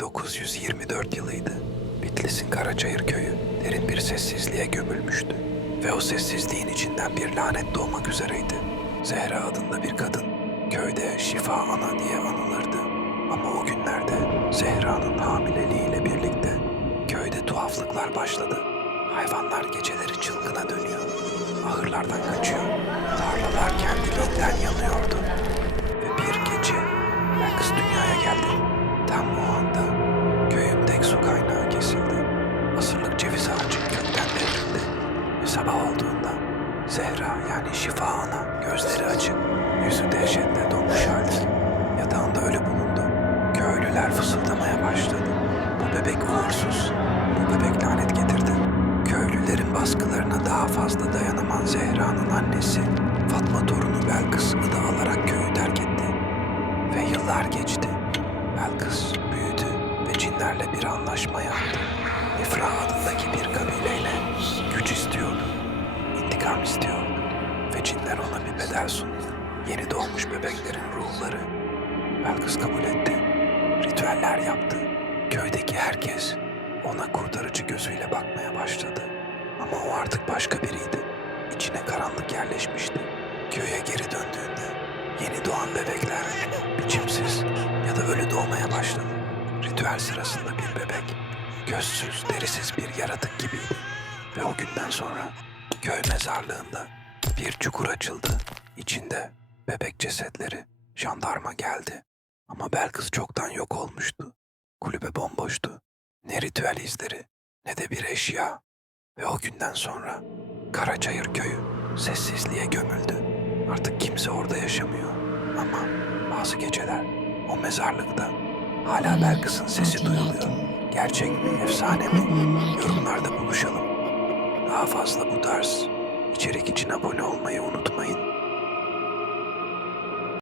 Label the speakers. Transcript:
Speaker 1: 1924 yılıydı. Bitlis'in Karaçayır köyü derin bir sessizliğe gömülmüştü. Ve o sessizliğin içinden bir lanet doğmak üzereydi. Zehra adında bir kadın köyde Şifa Ana diye anılırdı. Ama o günlerde Zehra'nın hamileliğiyle birlikte köyde tuhaflıklar başladı. Hayvanlar geceleri çılgına dönüyor. Ahırlardan kaçıyor. Tarlalar kendiliğinden Tam o anda köyün tek su kaynağı kesildi. Asırlık ceviz ağacı kökten devrildi. Sabah olduğunda Zehra yani Şifa Ana gözleri açık, yüzü dehşetle donmuş halde. Yatağında ölü bulundu. Köylüler fısıldamaya başladı. Bu bebek uğursuz, bu bebek lanet getirdi. Köylülerin baskılarına daha fazla dayanamaz Zehra'nın annesi Fatma torunu Belkıs gıda alarak köyü terk etti. Ve yıllar geçti. Belkıs büyüdü ve cinlerle bir anlaşma yaptı. Mifra adındaki bir kabileyle güç istiyordu. İntikam istiyordu. Ve cinler ona bir bedel sundu. Yeni doğmuş bebeklerin ruhları. Belkıs kabul etti. Ritüeller yaptı. Köydeki herkes ona kurtarıcı gözüyle bakmaya başladı. Ama o artık başka biriydi. İçine karanlık yerleşmişti. Doğan bebekler biçimsiz ya da ölü doğmaya başladı. Ritüel sırasında bir bebek gözsüz, derisiz bir yaratık gibiydi. Ve o günden sonra köy mezarlığında bir çukur açıldı. İçinde bebek cesetleri, jandarma geldi. Ama Belkıs çoktan yok olmuştu. Kulübe bomboştu. Ne ritüel izleri ne de bir eşya. Ve o günden sonra Karaçayır köyü sessizliğe gömüldü. Artık kimse orada yaşamıyor. Ama bazı geceler o mezarlıkta hala Belkıs'ın sesi duyuluyor. Gerçek mi, efsane mi? Yorumlarda buluşalım. Daha fazla bu tarz içerik için abone olmayı